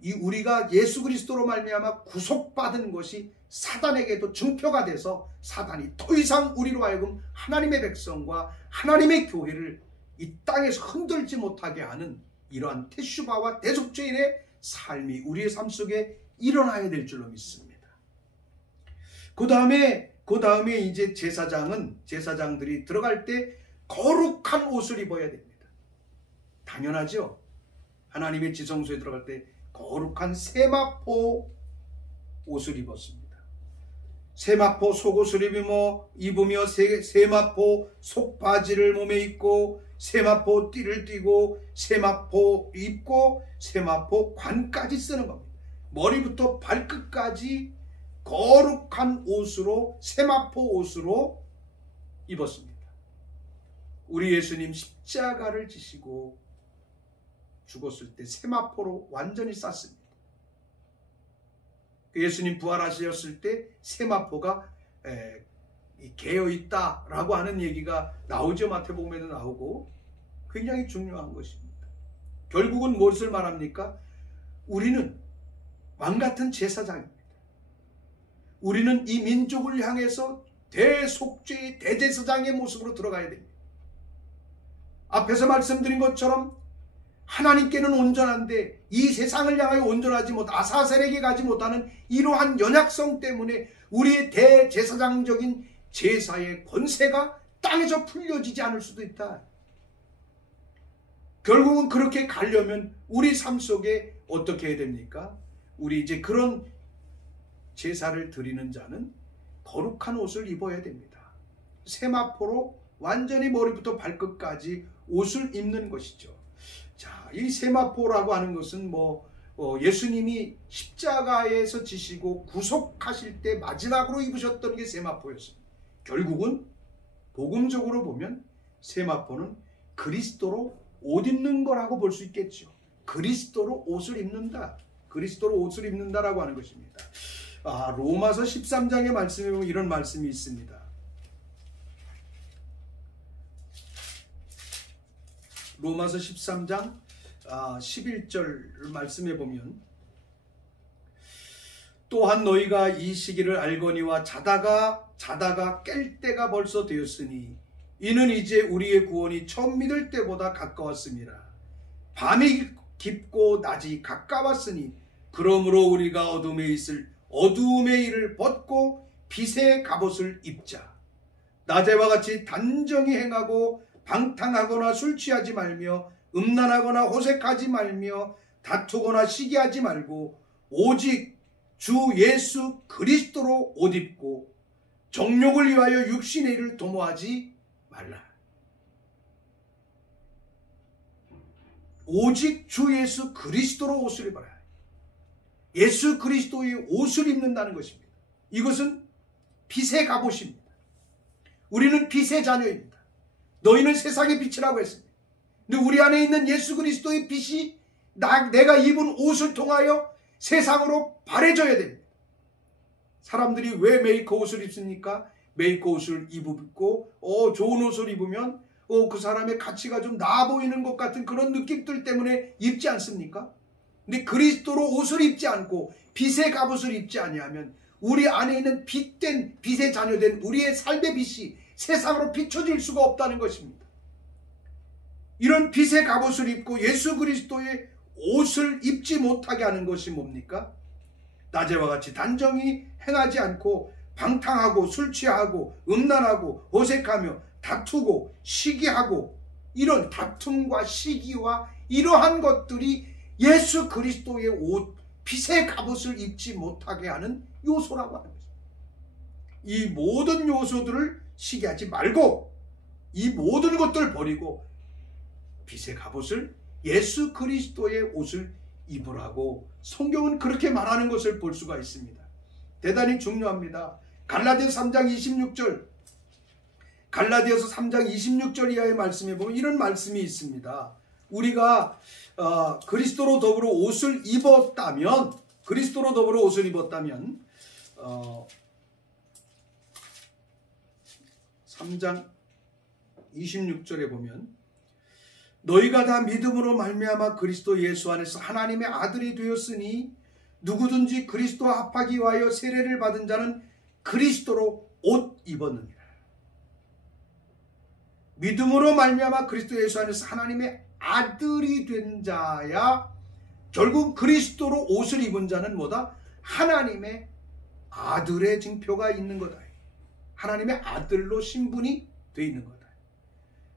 이 우리가 예수 그리스도로 말미암아 구속받은 것이 사단에게도 증표가 돼서 사단이 더 이상 우리로 하여금 하나님의 백성과 하나님의 교회를 이 땅에서 흔들지 못하게 하는 이러한 테슈바와 대속죄일의 삶이 우리의 삶 속에 일어나야 될 줄로 믿습니다. 그 다음에 이제 제사장들이 들어갈 때 거룩한 옷을 입어야 됩니다. 당연하죠. 하나님의 지성소에 들어갈 때 거룩한 세마포 옷을 입었습니다. 세마포 속옷을 입으며 세마포 속바지를 몸에 입고 세마포 띠를 띠고 세마포 입고 세마포 관까지 쓰는 겁니다. 머리부터 발끝까지 거룩한 옷으로 세마포 옷으로 입었습니다. 우리 예수님 십자가를 지시고 죽었을 때 세마포로 완전히 쌌습니다. 예수님 부활하셨을 때 세마포가 개어있다라고 하는 얘기가 나오죠. 마태복음에도 나오고 굉장히 중요한 것입니다. 결국은 무엇을 말합니까? 우리는 왕같은 제사장입니다. 우리는 이 민족을 향해서 대속죄의 대제사장의 모습으로 들어가야 됩니다. 앞에서 말씀드린 것처럼 하나님께는 온전한데 이 세상을 향하여 온전하지 못, 아사셀에게 가지 못하는 이러한 연약성 때문에 우리의 대제사장적인 제사의 권세가 땅에서 풀려지지 않을 수도 있다. 결국은 그렇게 가려면 우리 삶 속에 어떻게 해야 됩니까? 우리 이제 그런 제사를 드리는 자는 거룩한 옷을 입어야 됩니다. 세마포로 완전히 머리부터 발끝까지 옷을 입는 것이죠. 자, 이 세마포라고 하는 것은 예수님이 십자가에서 지시고 구속하실 때 마지막으로 입으셨던 게 세마포였습니다. 결국은 복음적으로 보면 세마포는 그리스도로 옷 입는 거라고 볼 수 있겠죠. 그리스도로 옷을 입는다. 그리스도로 옷을 입는다라고 하는 것입니다. 로마서 13장의 말씀에 보면 이런 말씀이 있습니다. 로마서 13장 11절 말씀해 보면 또한 너희가 이 시기를 알거니와 자다가 깰 때가 벌써 되었으니 이는 이제 우리의 구원이 처음 믿을 때보다 가까웠습니다. 밤이 깊고 낮이 가까웠으니 그러므로 우리가 어둠에 있을 어두움의 일을 벗고 빛의 갑옷을 입자. 낮에와 같이 단정히 행하고 방탕하거나 술 취하지 말며 음란하거나 호색하지 말며 다투거나 시기하지 말고 오직 주 예수 그리스도로 옷 입고 정욕을 위하여 육신의 일을 도모하지 말라. 오직 주 예수 그리스도로 옷을 입어라. 예수 그리스도의 옷을 입는다는 것입니다. 이것은 빛의 갑옷입니다. 우리는 빛의 자녀입니다. 너희는 세상의 빛이라고 했습니다. 근데 우리 안에 있는 예수 그리스도의 빛이 내가 입은 옷을 통하여 세상으로 바래져야 됩니다. 사람들이 왜 메이커 옷을 입습니까? 메이커 옷을 입고 좋은 옷을 입으면 그 사람의 가치가 좀 나아 보이는 것 같은 그런 느낌들 때문에 입지 않습니까? 근데 그리스도로 옷을 입지 않고 빛의 갑옷을 입지 아니하면 우리 안에 있는 빛된 빛의 자녀된 우리의 삶의 빛이 세상으로 비춰질 수가 없다는 것입니다. 이런 빛의 갑옷을 입고 예수 그리스도의 옷을 입지 못하게 하는 것이 뭡니까? 낮에와 같이 단정히 행하지 않고 방탕하고 술 취하고 음란하고 어색하며 다투고 시기하고 이런 다툼과 시기와 이러한 것들이 예수 그리스도의 옷, 빛의 갑옷을 입지 못하게 하는 요소라고 하는 것입니다. 이 모든 요소들을 시기하지 말고 이 모든 것들을 버리고 빛의 갑옷을 예수 그리스도의 옷을 입으라고 성경은 그렇게 말하는 것을 볼 수가 있습니다. 대단히 중요합니다. 갈라디아서 3장 26절 갈라디아서 3장 26절 이하의 말씀에 보면 이런 말씀이 있습니다. 우리가 그리스도로 더불어 옷을 입었다면 3장 26절에 보면 너희가 다 믿음으로 말미암아 그리스도 예수 안에서 하나님의 아들이 되었으니 누구든지 그리스도와 합하기 위하여 세례를 받은 자는 그리스도로 옷 입었느니라. 믿음으로 말미암아 그리스도 예수 안에서 하나님의 아들이 된 자야 결국 그리스도로 옷을 입은 자는 뭐다? 하나님의 아들의 증표가 있는 거다. 하나님의 아들로 신분이 되어 있는 거다.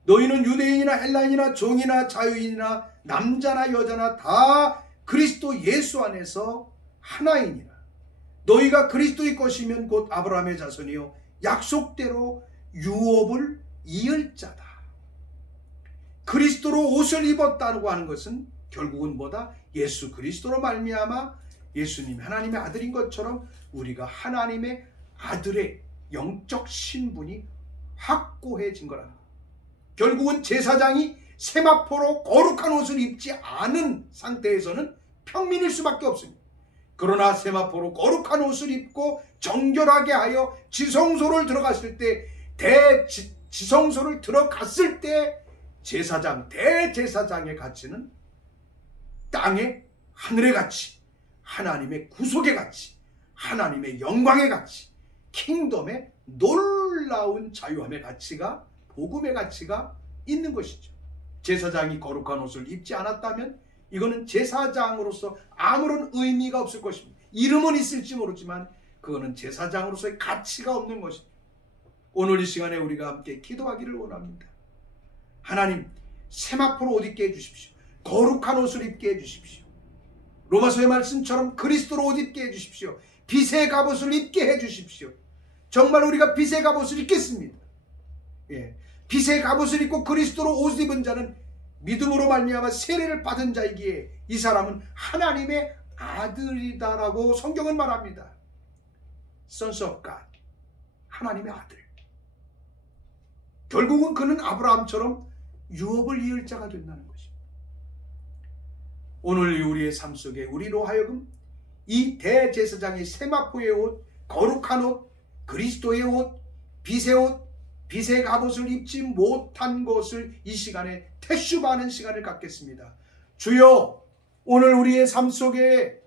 너희는 유대인이나 헬라인이나 종이나 자유인이나 남자나 여자나 다 그리스도 예수 안에서 하나이니라. 너희가 그리스도의 것이면 곧 아브라함의 자손이요 약속대로 유업을 이을 자다. 그리스도로 옷을 입었다고 하는 것은 결국은 뭐다? 예수 그리스도로 말미암아 예수님 하나님의 아들인 것처럼 우리가 하나님의 아들의 영적 신분이 확고해진 거라는 거예요. 결국은 제사장이 세마포로 거룩한 옷을 입지 않은 상태에서는 평민일 수밖에 없습니다. 그러나 세마포로 거룩한 옷을 입고 정결하게 하여 지성소를 들어갔을 때 지성소를 들어갔을 때 대제사장의 가치는 땅의 하늘의 가치, 하나님의 구속의 가치, 하나님의 영광의 가치, 킹덤의 놀라운 자유함의 가치가, 복음의 가치가 있는 것이죠. 제사장이 거룩한 옷을 입지 않았다면 이거는 제사장으로서 아무런 의미가 없을 것입니다. 이름은 있을지 모르지만 그거는 제사장으로서의 가치가 없는 것입니다. 오늘 이 시간에 우리가 함께 기도하기를 원합니다. 하나님, 세마포로 옷 입게 해주십시오. 거룩한 옷을 입게 해주십시오. 로마서의 말씀처럼 그리스도로 옷 입게 해주십시오. 빛의 갑옷을 입게 해주십시오. 정말 우리가 빛의 갑옷을 입겠습니다. 빛의 갑옷을 입고 그리스도로 옷 입은 자는 믿음으로 말미암아 세례를 받은 자이기에 이 사람은 하나님의 아들이다라고 성경은 말합니다. Sons of God, 하나님의 아들. 결국은 그는 아브라함처럼 유업을 이을 자가 된다는 것입니다. 오늘 우리의 삶 속에 우리로 하여금 이 대제사장의 세마포의 옷, 거룩한 옷, 그리스도의 옷, 빛의 옷, 빛의 갑옷을 입지 못한 것을 이 시간에 태슈바하는 시간을 갖겠습니다. 주여, 오늘 우리의 삶 속에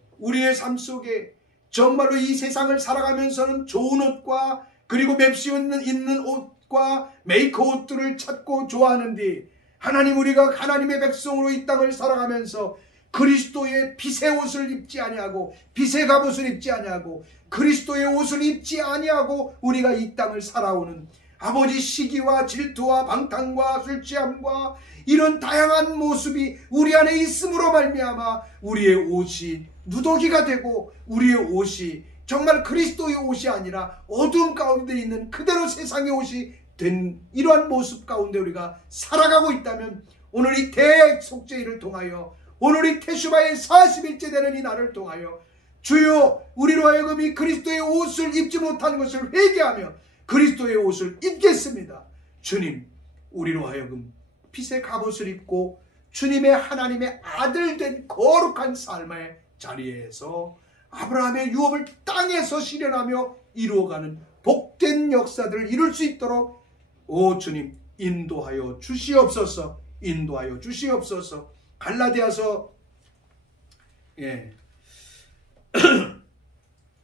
정말로 이 세상을 살아가면서는 좋은 옷과 그리고 맵시 있는 옷과 메이커 옷들을 찾고 좋아하는데, 하나님, 우리가 하나님의 백성으로 이 땅을 살아가면서 그리스도의 빛의 옷을 입지 아니하고 빛의 갑옷을 입지 아니하고 그리스도의 옷을 입지 아니하고 우리가 이 땅을 살아오는 아버지, 시기와 질투와 방탕과 술취함과 이런 다양한 모습이 우리 안에 있음으로 말미암아 우리의 옷이 누더기가 되고 우리의 옷이 정말 그리스도의 옷이 아니라 어두움 가운데 있는 그대로 세상의 옷이 된 이러한 모습 가운데 우리가 살아가고 있다면, 오늘 이 대속죄일을 통하여, 오늘 이 태슈바의 40일째 되는 이 날을 통하여 주여, 우리로 하여금 이 그리스도의 옷을 입지 못한 것을 회개하며 그리스도의 옷을 입겠습니다. 주님, 우리로 하여금 빛의 갑옷을 입고 주님의 하나님의 아들 된 거룩한 삶의 자리에서 아브라함의 유업을 땅에서 실현하며 이루어가는 복된 역사들을 이룰 수 있도록 오 주님, 인도하여 주시옵소서. 인도하여 주시옵소서. 갈라디아서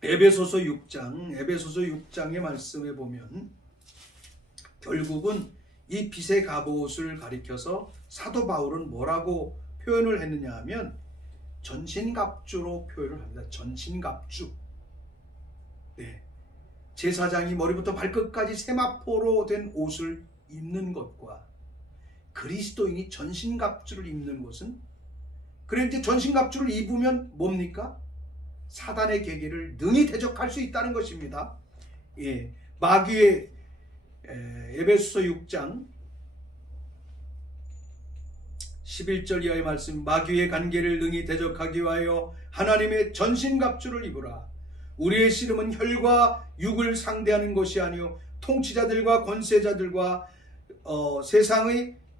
에베소서 6장의 말씀에 보면 결국은 이 빛의 갑옷을 가리켜서 사도 바울은 뭐라고 표현을 했느냐 하면 전신갑주로 표현을 합니다. 전신갑주. 제사장이 머리부터 발끝까지 세마포로 된 옷을 입는 것과 그리스도인이 전신갑주를 입는 것은, 그래 이제 전신갑주를 입으면 뭡니까? 사단의 계계를 능히 대적할 수 있다는 것입니다. 마귀의 에베소서 6장 11절 이하의 말씀, 마귀의 관계를 능히 대적하기 위하여 하나님의 전신갑주를 입으라. 우리의 씨름은 혈과 육을 상대하는 것이 아니요 통치자들과 권세자들과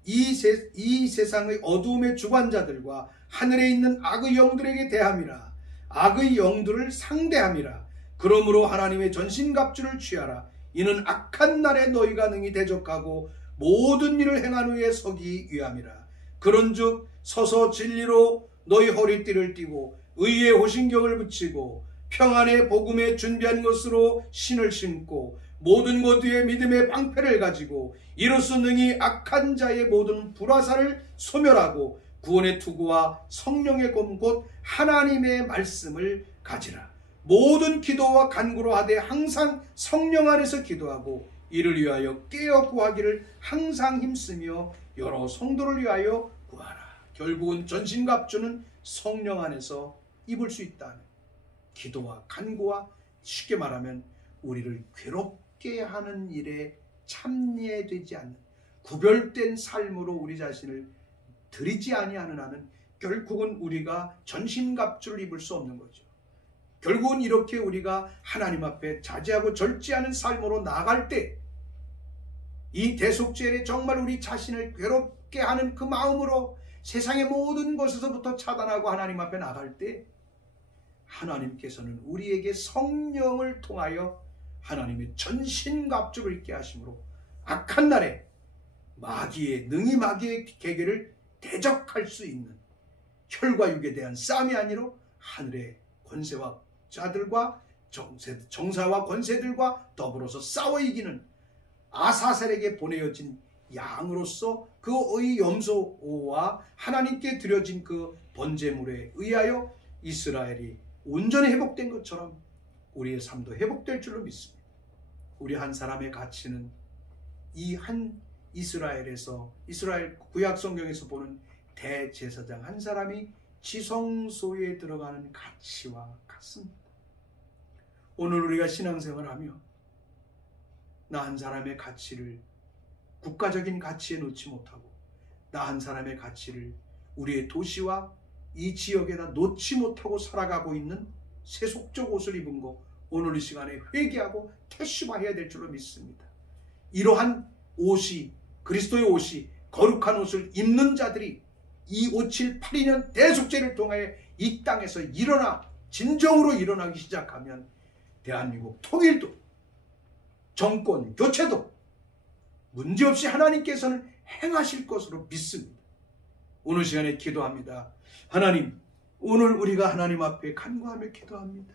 이 세상의 어두움의 주관자들과 하늘에 있는 악의 영들에게 대함이라. 악의 영들을 상대함이라. 그러므로 하나님의 전신갑주를 취하라. 이는 악한 날에 너희가 능히 대적하고 모든 일을 행한 후에 서기 위함이라. 그런즉 서서 진리로 너희 허리띠를 띠고 의의 호신경을 붙이고 평안의 복음에 준비한 것으로 신을 신고 모든 것 위에 믿음의 방패를 가지고 이로써 능히 악한 자의 모든 불화살을 소멸하고 구원의 투구와 성령의 검 곧 하나님의 말씀을 가지라. 모든 기도와 간구로 하되 항상 성령 안에서 기도하고 이를 위하여 깨어 구하기를 항상 힘쓰며 여러 성도를 위하여 구하라. 결국은 전신갑주는 성령 안에서 입을 수 있다는 기도와 간구와 쉽게 말하면 우리를 괴롭게 하는 일에 참여되지 않는 구별된 삶으로 우리 자신을 드리지 아니하는 한은 결국은 우리가 전신갑주를 입을 수 없는 거죠. 결국은 이렇게 우리가 하나님 앞에 자제하고 절제하는 삶으로 나아갈 때 이 대속죄에 정말 우리 자신을 괴롭게 하는 그 마음으로 세상의 모든 것에서부터 차단하고 하나님 앞에 나갈 때 하나님께서는 우리에게 성령을 통하여 하나님의 전신갑주를 입게 하심으로 악한 날에 능히 마귀의 계계를 대적할 수 있는 혈과 육에 대한 싸움이 아니라 하늘의 권세와 자들과 정사와 권세들과 더불어서 싸워 이기는 아사셀에게 보내어진 양으로서 그의 염소와 하나님께 드려진 그 번제물에 의하여 이스라엘이 온전히 회복된 것처럼 우리의 삶도 회복될 줄로 믿습니다. 우리 한 사람의 가치는 이 한 이스라엘 구약 성경에서 보는 대제사장 한 사람이 지성소에 들어가는 가치와 같습니다. 오늘 우리가 신앙생활하며 나 한 사람의 가치를 국가적인 가치에 놓지 못하고 나 한 사람의 가치를 우리의 도시와 이 지역에다 놓지 못하고 살아가고 있는 세속적 옷을 입은 거 오늘 이 시간에 회개하고 태슈바해야 될 줄로 믿습니다. 이러한 옷이 그리스도의 옷이 거룩한 옷을 입는 자들이 이 5782년 대속죄를 통해 이 땅에서 진정으로 일어나기 시작하면 대한민국 통일도 정권 교체도 문제없이 하나님께서는 행하실 것으로 믿습니다. 오늘 시간에 기도합니다. 하나님, 오늘 우리가 하나님 앞에 간구하며 기도합니다.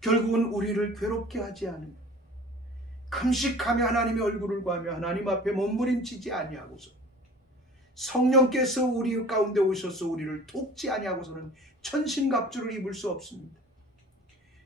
결국은 우리를 괴롭게 하지 않으며 금식하며 하나님의 얼굴을 구하며 하나님 앞에 몸부림치지 아니하고서 성령께서 우리 가운데 오셔서 우리를 돕지 아니하고서는 천신갑주를 입을 수 없습니다.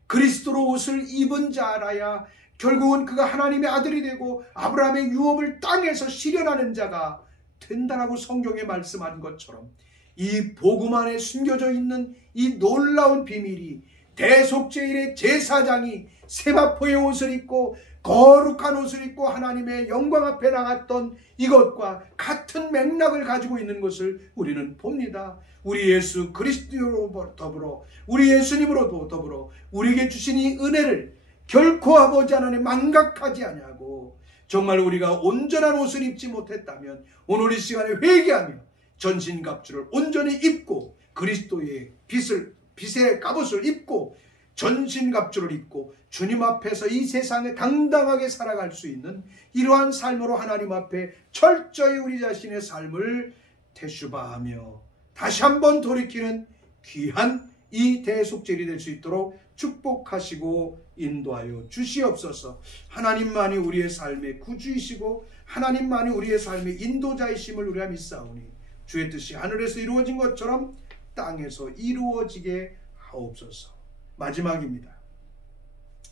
그리스도로 옷을 입은 자라야 결국은 그가 하나님의 아들이 되고 아브라함의 유업을 땅에서 실현하는 자가 된다라고 성경에 말씀한 것처럼 이 복음 안에 숨겨져 있는 이 놀라운 비밀이 대속죄일의 제사장이 세마포의 옷을 입고 거룩한 옷을 입고 하나님의 영광 앞에 나갔던 이것과 같은 맥락을 가지고 있는 것을 우리는 봅니다. 우리 예수 그리스도로 더불어 우리 예수님으로 더불어 우리에게 주신 이 은혜를 결코 아버지 하나님 망각하지 아니하고 정말 우리가 온전한 옷을 입지 못했다면 오늘 이 시간에 회개하며 전신갑주를 온전히 입고 그리스도의 빛의 갑옷을 입고 전신갑주를 입고 주님 앞에서 이 세상에 당당하게 살아갈 수 있는 이러한 삶으로 하나님 앞에 철저히 우리 자신의 삶을 태슈바하며 다시 한번 돌이키는 귀한 이 대속죄일이 될 수 있도록 축복하시고 인도하여 주시옵소서. 하나님만이 우리의 삶의 구주이시고 하나님만이 우리의 삶의 인도자이심을 우리가 믿사오니 주의 뜻이 하늘에서 이루어진 것처럼 땅에서 이루어지게 하옵소서. 마지막입니다.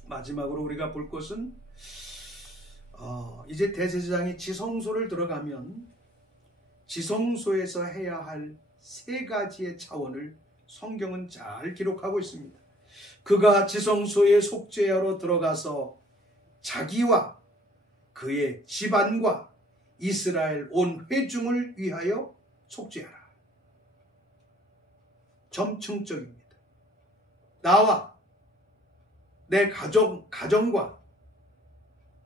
마지막으로 우리가 볼 것은 이제 대제사장이 지성소를 들어가면 지성소에서 해야 할 세 가지의 차원을 성경은 잘 기록하고 있습니다. 그가 지성소에 속죄하러 들어가서 자기와 그의 집안과 이스라엘 온 회중을 위하여 속죄하라. 점층적입니다. 나와 내 가정과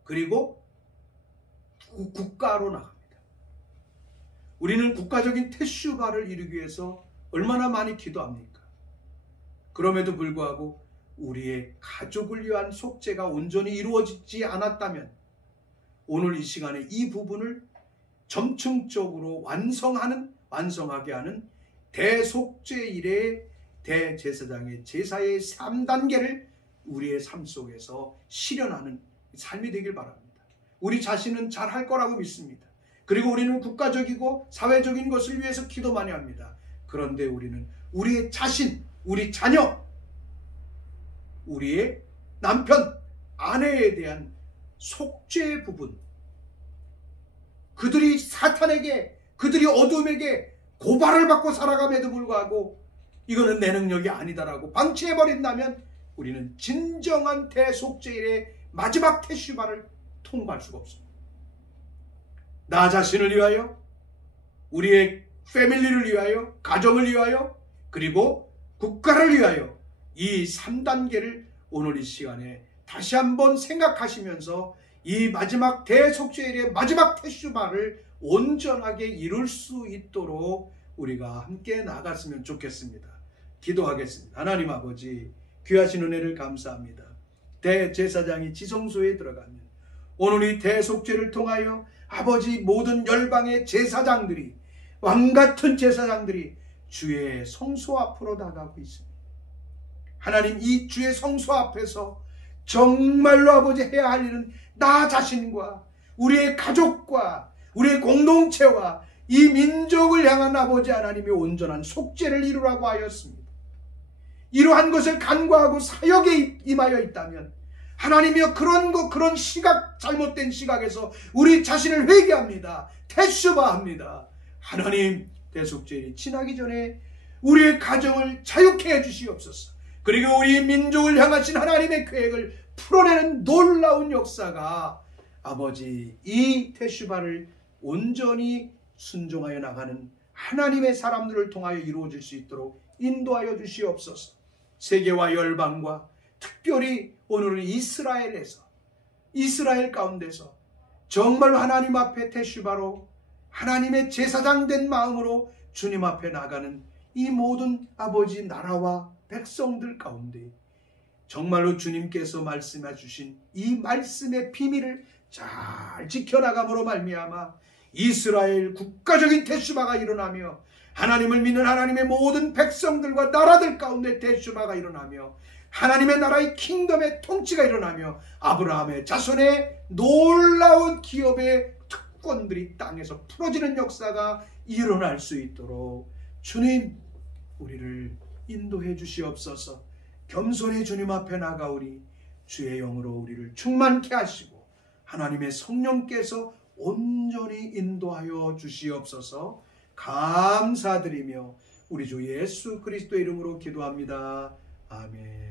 그리고 국가로 나갑니다. 우리는 국가적인 테슈바를 이루기 위해서 얼마나 많이 기도합니까? 그럼에도 불구하고 우리의 가족을 위한 속죄가 온전히 이루어지지 않았다면 오늘 이 시간에 이 부분을 점층적으로 완성하게 하는 대속죄일의 대제사장의 제사의 3단계를 우리의 삶 속에서 실현하는 삶이 되길 바랍니다. 우리 자신은 잘할 거라고 믿습니다. 그리고 우리는 국가적이고 사회적인 것을 위해서 기도 많이 합니다. 그런데 우리는 우리의 자신, 우리 자녀, 우리의 남편, 아내에 대한 속죄의 부분, 그들이 사탄에게, 그들이 어둠에게 고발을 받고 살아감에도 불구하고 이거는 내 능력이 아니다라고 방치해버린다면 우리는 진정한 대속죄일의 마지막 테슈바를 통과할 수가 없습니다. 나 자신을 위하여, 우리의 패밀리를 위하여, 가정을 위하여, 그리고 국가를 위하여 이 3단계를 오늘 이 시간에 다시 한번 생각하시면서 이 마지막 대속죄일의 마지막 테슈바를 온전하게 이룰 수 있도록 우리가 함께 나갔으면 좋겠습니다. 기도하겠습니다. 하나님 아버지, 귀하신 은혜를 감사합니다. 대제사장이 지성소에 들어가면 오늘 이 대속죄를 통하여 아버지 모든 열방의 제사장들이, 왕같은 제사장들이 주의 성소 앞으로 나가고 있습니다. 하나님, 이 주의 성소 앞에서 정말로 아버지 해야 할 일은 나 자신과 우리의 가족과 우리의 공동체와 이 민족을 향한 아버지 하나님의 온전한 속죄를 이루라고 하였습니다. 이러한 것을 간과하고 사역에 임하여 있다면 하나님이여, 그런 시각, 잘못된 시각에서 우리 자신을 회개합니다. 테슈바합니다. 하나님, 대속죄일이 지나기 전에 우리의 가정을 자유케 해주시옵소서. 그리고 우리 민족을 향하신 하나님의 계획을 풀어내는 놀라운 역사가 아버지 이 테슈바를 온전히 순종하여 나가는 하나님의 사람들을 통하여 이루어질 수 있도록 인도하여 주시옵소서. 세계와 열방과 특별히 오늘은 이스라엘에서, 이스라엘 가운데서 정말로 하나님 앞에 테슈바로 하나님의 제사장 된 마음으로 주님 앞에 나가는 이 모든 아버지 나라와 백성들 가운데 정말로 주님께서 말씀해 주신 이 말씀의 비밀을 잘 지켜나감으로 말미암아 이스라엘 국가적인 테슈바가 일어나며 하나님을 믿는 하나님의 모든 백성들과 나라들 가운데 테슈바가 일어나며 하나님의 나라의 킹덤의 통치가 일어나며 아브라함의 자손의 놀라운 기업의 특권들이 땅에서 풀어지는 역사가 일어날 수 있도록 주님, 우리를 인도해 주시옵소서. 겸손히 주님 앞에 나가오리. 주의 영으로 우리를 충만케 하시고 하나님의 성령께서 온전히 인도하여 주시옵소서. 감사드리며 우리 주 예수 그리스도의 이름으로 기도합니다. 아멘.